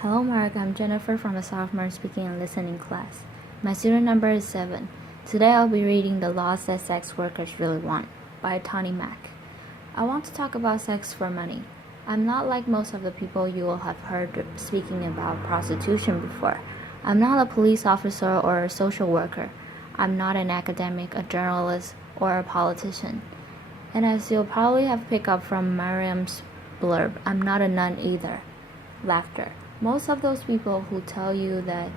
Hello Mark, I'm Jennifer from the Sophomore Speaking and Listening Class. My student number is 7. Today I'll be reading The Laws That Sex Workers Really Want by Toni. I want to talk about sex for money. I'm not like most of the people you will have heard speaking about prostitution before. I'm not a police officer or a social worker. I'm not an academic, a journalist, or a politician. And as you'll probably have picked up from Miriam's blurb, I'm not a nun either. Laughter. Most of those people who would tell you that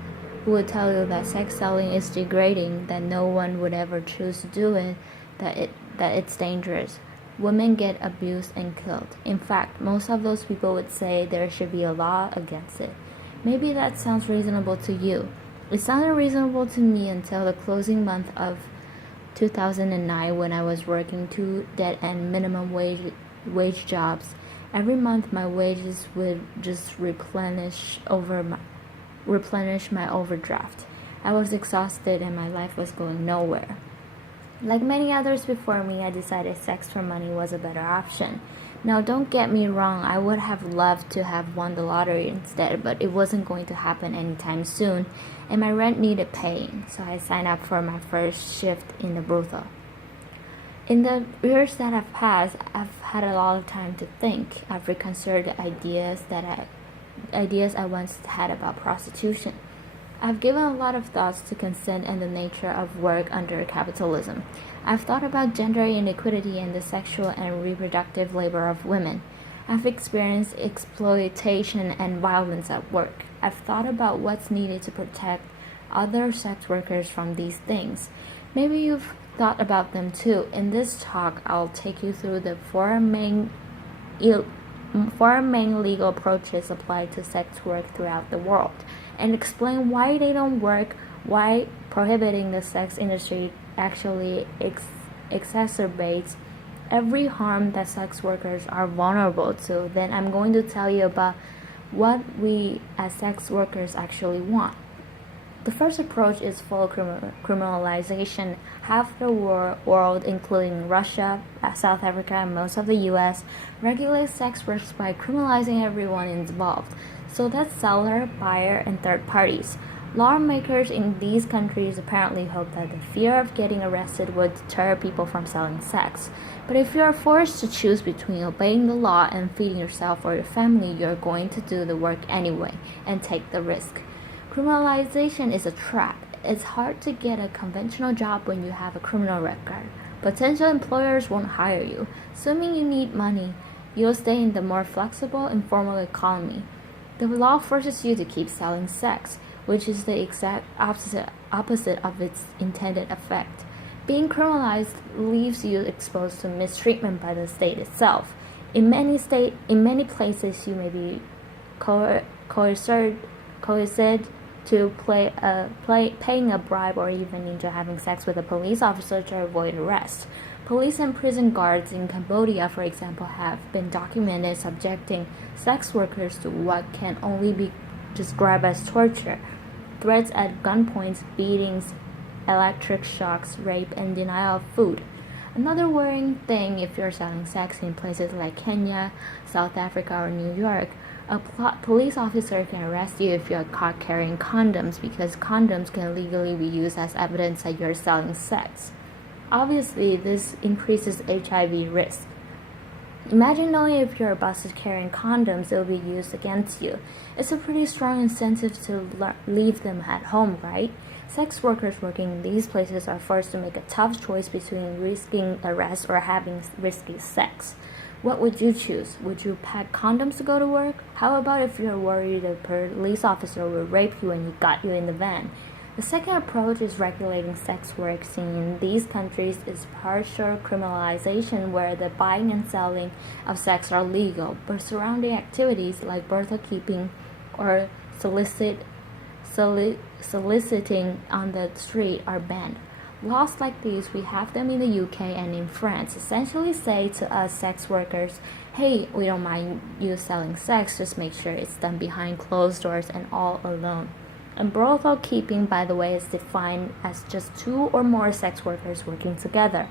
sex selling is degrading, that no one would ever choose to do it, that it's dangerous. Women get abused and killed. In fact, most of those people would say there should be a law against it. Maybe that sounds reasonable to you. It sounded reasonable to me until the closing month of 2009 when I was working 2 dead-end minimum wage jobs. Every month my wages would just replenish my overdraft. I was exhausted and my life was going nowhere. Like many others before me, I decided sex for money was a better option. Now don't get me wrong, I would have loved to have won the lottery instead, but it wasn't going to happen anytime soon, and my rent needed paying, so I signed up for my first shift in the brothel. In the years that have passed, I've had a lot of time to think. I've reconsidered the ideas I once had about prostitution. I've given a lot of thoughts to consent and the nature of work under capitalism. I've thought about gender inequality and the sexual and reproductive labor of women. I've experienced exploitation and violence at work. I've thought about what's needed to protect other sex workers from these things. Maybe you've thought about them too. In this talk, I'll take you through the four main legal approaches applied to sex work throughout the world, and explain why they don't work, why prohibiting the sex industry actually exacerbates every harm that sex workers are vulnerable to. Then I'm going to tell you about what we as sex workers actually want. The first approach is full criminalization. Half the world, including Russia, South Africa, and most of the US, regulates sex work by criminalizing everyone involved. So that's seller, buyer, and third parties. Lawmakers in these countries apparently hope that the fear of getting arrested would deter people from selling sex. But if you are forced to choose between obeying the law and feeding yourself or your family, you're going to do the work anyway and take the risk. Criminalization is a trap. It's hard to get a conventional job when you have a criminal record. Potential employers won't hire you. Assuming you need money, you'll stay in the more flexible, informal economy. The law forces you to keep selling sex, which is the exact opposite of its intended effect. Being criminalized leaves you exposed to mistreatment by the state itself. In many places, you may be coerced to paying a bribe or even into having sex with a police officer to avoid arrest. Police and prison guards in Cambodia, for example, have been documented subjecting sex workers to what can only be described as torture: threats at gunpoint, beatings, electric shocks, rape, and denial of food. Another worrying thing, if you're selling sex in places like Kenya, South Africa, or New York, a police officer can arrest you if you're caught carrying condoms, because condoms can legally be used as evidence that you're selling sex. Obviously, this increases HIV risk. Imagine knowing if your boss is carrying condoms, it will be used against you. It's a pretty strong incentive to leave them at home, right? Sex workers working in these places are forced to make a tough choice between risking arrest or having risky sex. What would you choose? Would you pack condoms to go to work? How about if you're worried a police officer will rape you and he got you in the van? The second approach is regulating sex work, seen in these countries is partial criminalization, where the buying and selling of sex are legal, but surrounding activities like brothel keeping or soliciting on the street are banned. Laws like these, we have them in the UK and in France, essentially say to us sex workers, hey, we don't mind you selling sex, just make sure it's done behind closed doors and all alone. And brothel keeping, by the way, is defined as just 2 or more sex workers working together.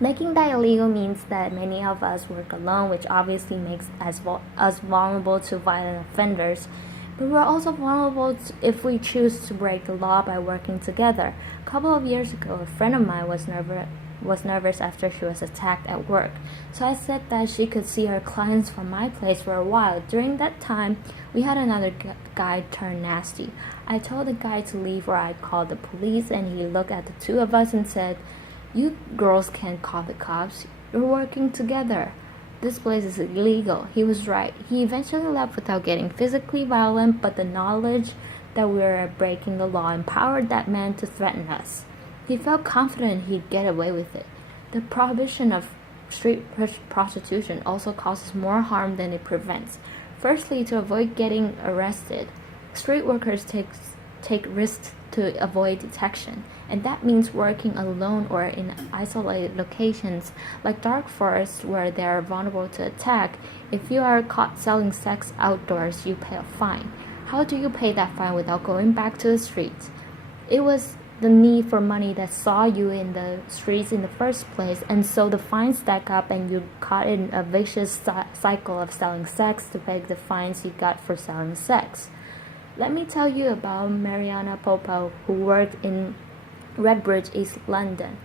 Making that illegal means that many of us work alone, which obviously makes us vulnerable to violent offenders. But we're also vulnerable if we choose to break the law by working together. A couple of years ago, a friend of mine was nervous after she was attacked at work. So I said that she could see her clients from my place for a while. During that time, we had another guy turn nasty. I told the guy to leave or I called the police, and he looked at the two of us and said, "You girls can't call the cops. You're working together. This place is illegal." He was right. He eventually left without getting physically violent, but the knowledge that we were breaking the law empowered that man to threaten us. He felt confident he'd get away with it. The prohibition of street prostitution also causes more harm than it prevents. Firstly, to avoid getting arrested, street workers take risks to avoid detection, and that means working alone or in isolated locations like dark forests where they are vulnerable to attack. If you are caught selling sex outdoors, you pay a fine. How do you pay that fine without going back to the streets? It was the need for money that saw you in the streets in the first place, and so the fines stack up and you caught in a vicious cycle of selling sex to pay the fines you got for selling sex. Let me tell you about Mariana Popo, who worked in Redbridge, East London.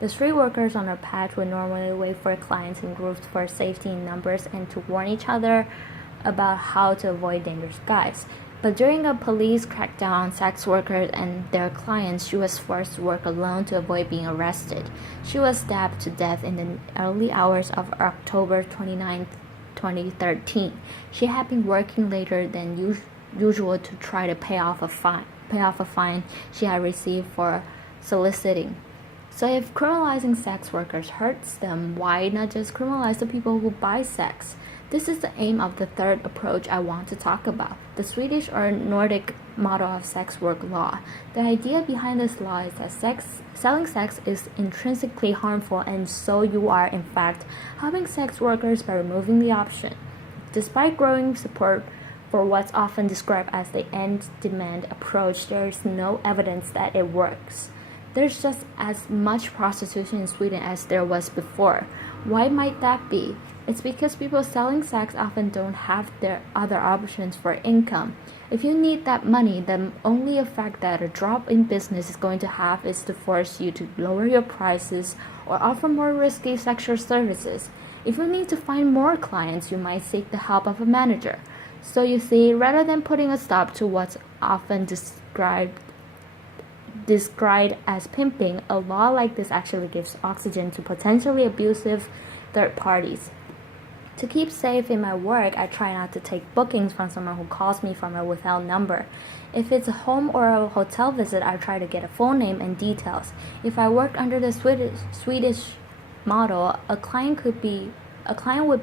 The street workers on our patch would normally wait for clients in groups for safety in numbers and to warn each other about how to avoid dangerous guys. But during a police crackdown on sex workers and their clients, she was forced to work alone to avoid being arrested. She was stabbed to death in the early hours of October 29, 2013. She had been working later than usual to try to pay off a fine she had received for soliciting. So if criminalizing sex workers hurts them, why not just criminalize the people who buy sex? This is the aim of the third approach I want to talk about, the Swedish or Nordic model of sex work law. The idea behind this law is that selling sex is intrinsically harmful, and so you are, in fact, helping sex workers by removing the option. Despite growing support for what's often described as the end-demand approach, there is no evidence that it works. There's just as much prostitution in Sweden as there was before. Why might that be? It's because people selling sex often don't have their other options for income. If you need that money, the only effect that a drop in business is going to have is to force you to lower your prices or offer more risky sexual services. If you need to find more clients, you might seek the help of a manager. So you see, rather than putting a stop to what's often described as pimping, a law like this actually gives oxygen to potentially abusive third parties. To keep safe in my work, I try not to take bookings from someone who calls me from a withheld number. If it's a home or a hotel visit, I try to get a full name and details. If I worked under the Swedish model, a client would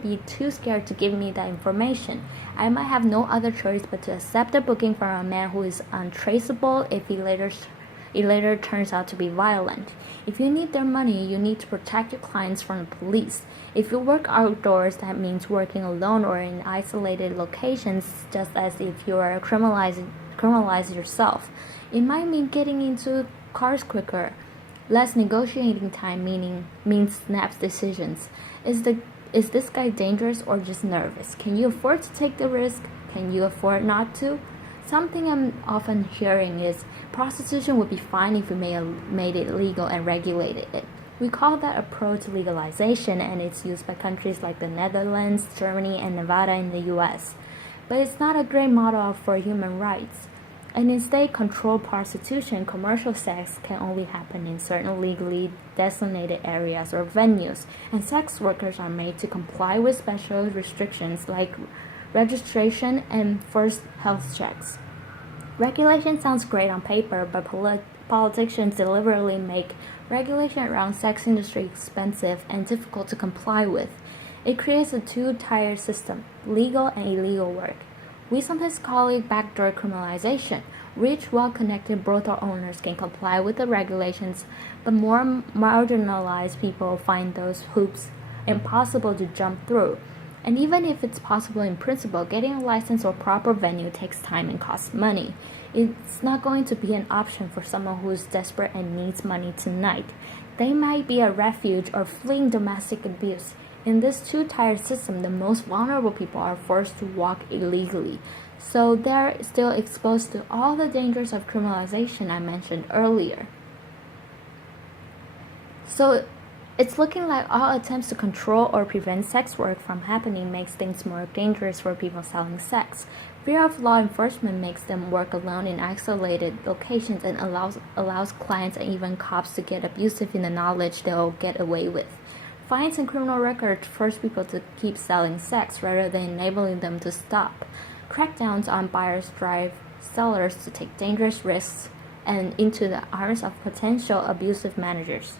be too scared to give me that information. I might have no other choice but to accept a booking from a man who is untraceable if he later turns out to be violent. If you need their money, you need to protect your clients from the police. If you work outdoors, that means working alone or in isolated locations, just as if you are criminalize yourself. It might mean getting into cars quicker. Less negotiating time means snap decisions. Is this guy dangerous or just nervous? Can you afford to take the risk? Can you afford not to? Something I'm often hearing is prostitution would be fine if we made it legal and regulated it. We call that approach legalization, and it's used by countries like the Netherlands, Germany, and Nevada in the US. But it's not a great model for human rights. And instead, controlled prostitution, commercial sex, can only happen in certain legally designated areas or venues, and sex workers are made to comply with special restrictions like registration and first health checks. Regulation sounds great on paper, but politicians deliberately make regulation around sex industry expensive and difficult to comply with. It creates a two-tier system, legal and illegal work. We sometimes call it backdoor criminalization. Rich, well-connected brothel owners can comply with the regulations, but more marginalized people find those hoops impossible to jump through. And even if it's possible in principle, getting a license or proper venue takes time and costs money. It's not going to be an option for someone who is desperate and needs money tonight. They might be a refuge or fleeing domestic abuse. In this two-tiered system, the most vulnerable people are forced to walk illegally, so they're still exposed to all the dangers of criminalization I mentioned earlier. So it's looking like all attempts to control or prevent sex work from happening makes things more dangerous for people selling sex. Fear of law enforcement makes them work alone in isolated locations and allows clients and even cops to get abusive in the knowledge they'll get away with. Fines and criminal records force people to keep selling sex rather than enabling them to stop. Crackdowns on buyers drive sellers to take dangerous risks and into the arms of potential abusive managers.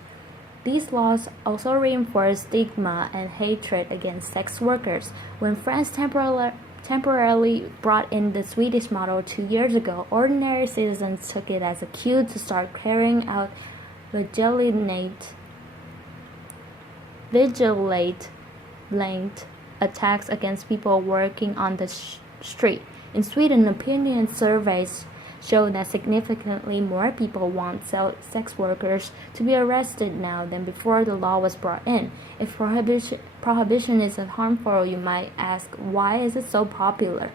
These laws also reinforce stigma and hatred against sex workers. When France temporarily brought in the Swedish model 2 years ago, ordinary citizens took it as a cue to start carrying out vigilant attacks against people working on the street. In Sweden, opinion surveys show that significantly more people want sex workers to be arrested now than before the law was brought in. If prohibition isn't harmful, you might ask, why is it so popular?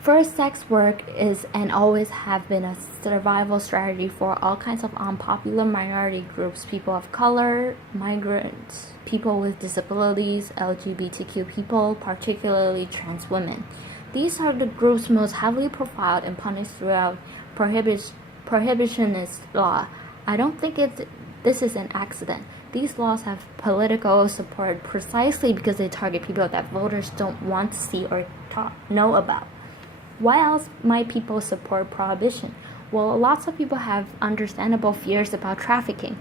First, sex work is and always have been a survival strategy for all kinds of unpopular minority groups, people of color, migrants, people with disabilities, LGBTQ people, particularly trans women. These are the groups most heavily profiled and punished throughout prohibitionist law. I don't think this is an accident. These laws have political support precisely because they target people that voters don't want to see or know about. Why else might people support prohibition? Well, lots of people have understandable fears about trafficking.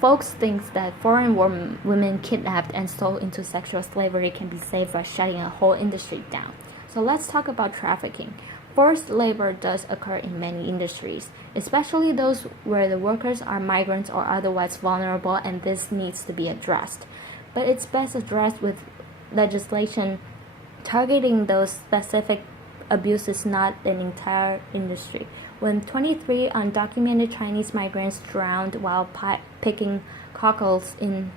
Folks think that foreign women kidnapped and sold into sexual slavery can be saved by shutting a whole industry down. So let's talk about trafficking. Forced labor does occur in many industries, especially those where the workers are migrants or otherwise vulnerable, and this needs to be addressed. But it's best addressed with legislation targeting those specific abuses, not an entire industry. When 23 undocumented Chinese migrants drowned while picking cockles in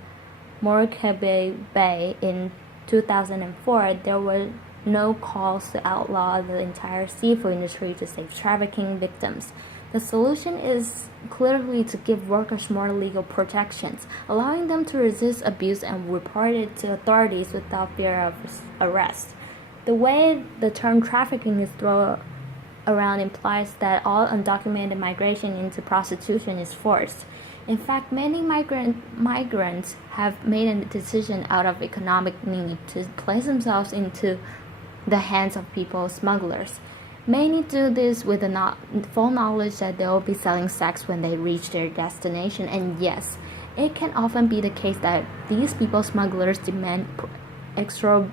Morocco Bay in 2004, there were no calls to outlaw the entire seafood industry to save trafficking victims. The solution is clearly to give workers more legal protections, allowing them to resist abuse and report it to authorities without fear of arrest. The way the term trafficking is thrown around implies that all undocumented migration into prostitution is forced. In fact, many migrants have made a decision out of economic need to place themselves into the hands of people smugglers. Many do this with the full knowledge that they will be selling sex when they reach their destination, and yes, it can often be the case that these people smugglers demand exorbitant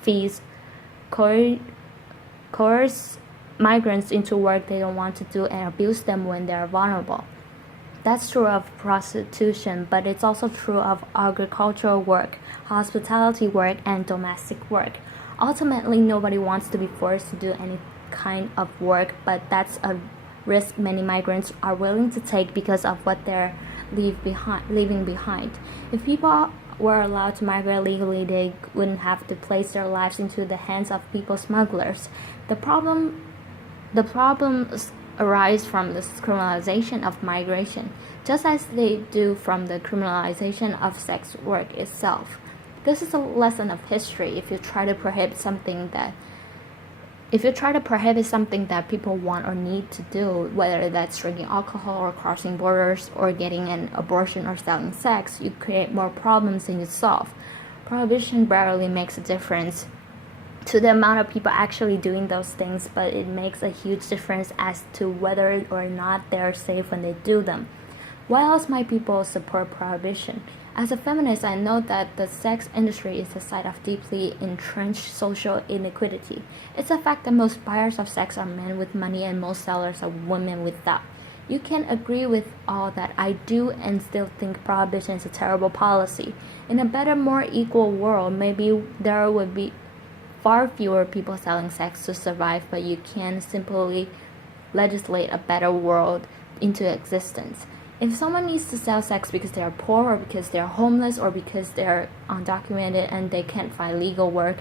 fees, coerce migrants into work they don't want to do, and abuse them when they are vulnerable. That's true of prostitution, but it's also true of agricultural work, hospitality work, and domestic work. Ultimately, nobody wants to be forced to do any kind of work, but that's a risk many migrants are willing to take because of what they're leaving behind. If people were allowed to migrate legally, they wouldn't have to place their lives into the hands of people smugglers. The problems arise from the criminalization of migration, just as they do from the criminalization of sex work itself. This is a lesson of history. If you try to prohibit something that people want or need to do, whether that's drinking alcohol or crossing borders or getting an abortion or selling sex, you create more problems than you solve. Prohibition barely makes a difference to the amount of people actually doing those things, but it makes a huge difference as to whether or not they're safe when they do them. Why else might people support prohibition? As a feminist, I know that the sex industry is a site of deeply entrenched social inequity. It's a fact that most buyers of sex are men with money and most sellers are women without. You can agree with all that I do and still think prohibition is a terrible policy. In a better, more equal world, maybe there would be far fewer people selling sex to survive, but you can simply legislate a better world into existence. If someone needs to sell sex because they are poor or because they are homeless or because they are undocumented and they can't find legal work,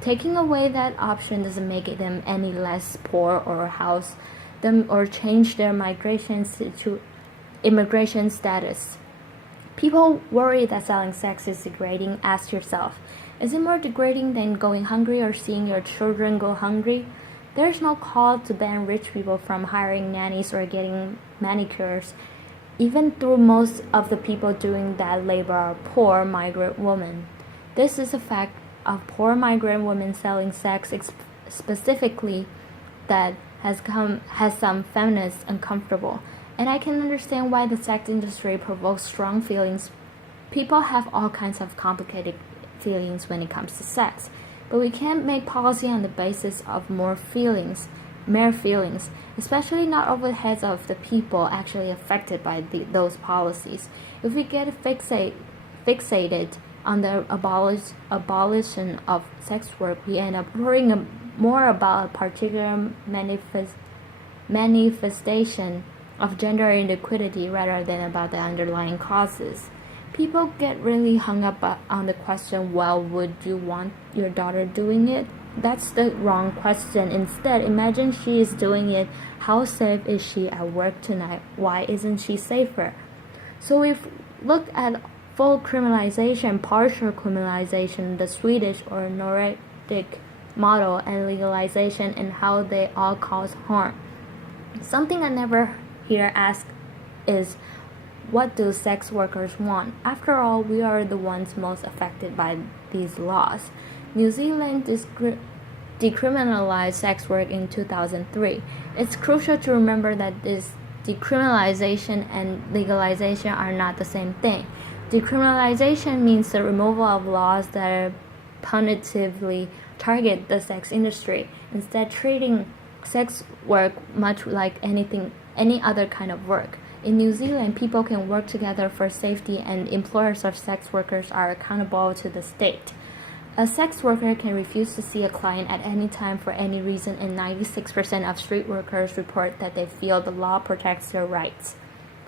taking away that option doesn't make them any less poor or house them or change their immigration status. People worry that selling sex is degrading. Ask yourself, is it more degrading than going hungry or seeing your children go hungry? There's no call to ban rich people from hiring nannies or getting manicures, even though most of the people doing that labor are poor migrant women. This is a fact of poor migrant women selling sex specifically that has some feminists uncomfortable. And I can understand why the sex industry provokes strong feelings. People have all kinds of complicated feelings when it comes to sex, but we can't make policy on the basis of mere feelings, especially not over the heads of the people actually affected by those policies. If we get fixated on the abolition of sex work, we end up worrying more about a particular manifestation of gender inequality rather than about the underlying causes. People get really hung up on the question, well, would you want your daughter doing it? That's the wrong question. Instead, imagine she is doing it. How safe is she at work tonight? Why isn't she safer? So we've looked at full criminalization, partial criminalization, the Swedish or Nordic model, and legalization, and how they all cause harm. Something I never hear asked is, what do sex workers want? After all, we are the ones most affected by these laws. New Zealand decriminalized sex work in 2003. It's crucial to remember that this decriminalization and legalization are not the same thing. Decriminalization means the removal of laws that punitively target the sex industry, instead treating sex work much like any other kind of work. In New Zealand, people can work together for safety, and employers of sex workers are accountable to the state. A sex worker can refuse to see a client at any time for any reason, and 96% of street workers report that they feel the law protects their rights.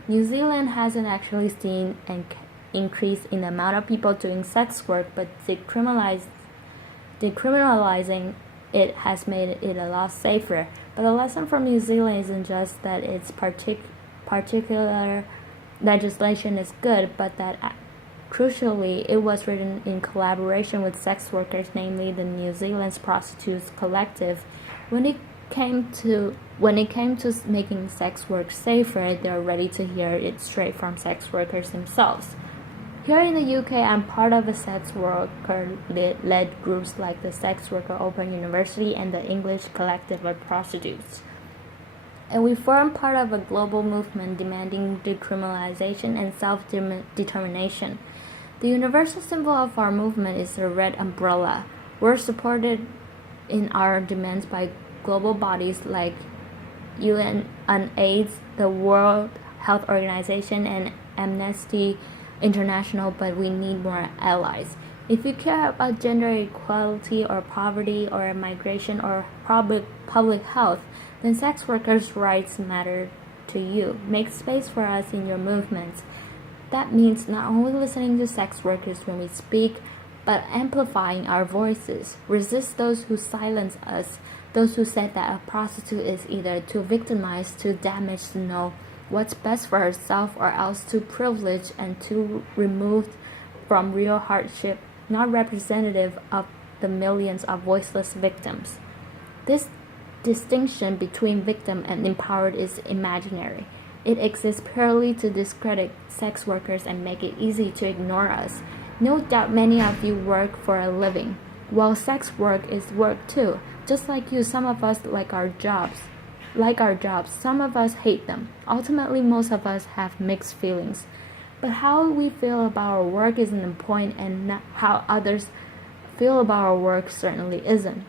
New Zealand hasn't actually seen an increase in the amount of people doing sex work, but decriminalizing it has made it a lot safer. But the lesson from New Zealand isn't just that its particular legislation is good, but that crucially it was written in collaboration with sex workers, namely the New Zealand's Prostitutes Collective. When it came to making sex work safer, they're ready to hear it straight from sex workers themselves. Here in the UK, I'm part of a sex worker-led groups like the Sex Worker Open University and the English Collective of Prostitutes. And we form part of a global movement demanding decriminalization and self-determination. The universal symbol of our movement is a red umbrella. We're supported in our demands by global bodies like UNAIDS, the World Health Organization, and Amnesty International, but we need more allies. If you care about gender equality or poverty or migration or public health, then sex workers' rights matter to you. Make space for us in your movements. That means not only listening to sex workers when we speak, but amplifying our voices. Resist those who silence us, those who said that a prostitute is either too victimized, too damaged to know what's best for herself, or else too privileged and too removed from real hardship, not representative of the millions of voiceless victims. This distinction between victim and empowered is imaginary. It exists purely to discredit sex workers and make it easy to ignore us. No doubt many of you work for a living. Well, sex work is work too. Just like you, some of us like our jobs, some of us hate them. Ultimately, most of us have mixed feelings. But how we feel about our work isn't the point, and how others feel about our work certainly isn't.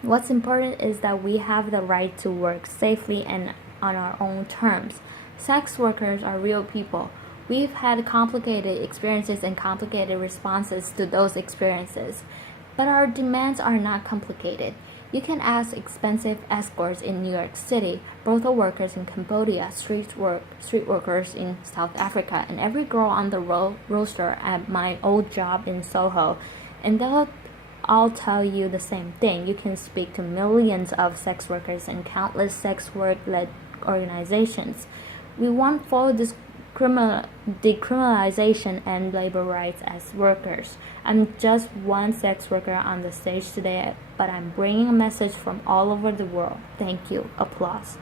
What's important is that we have the right to work safely and on our own terms. Sex workers are real people. We've had complicated experiences and complicated responses to those experiences. But our demands are not complicated. You can ask expensive escorts in New York City, brothel workers in Cambodia, street workers in South Africa, and every girl on the roster at my old job in Soho, and they'll all tell you the same thing. You can speak to millions of sex workers and countless sex work-led organizations. We want full decriminalization and labor rights as workers. I'm just one sex worker on the stage today, but I'm bringing a message from all over the world. Thank you. Applause.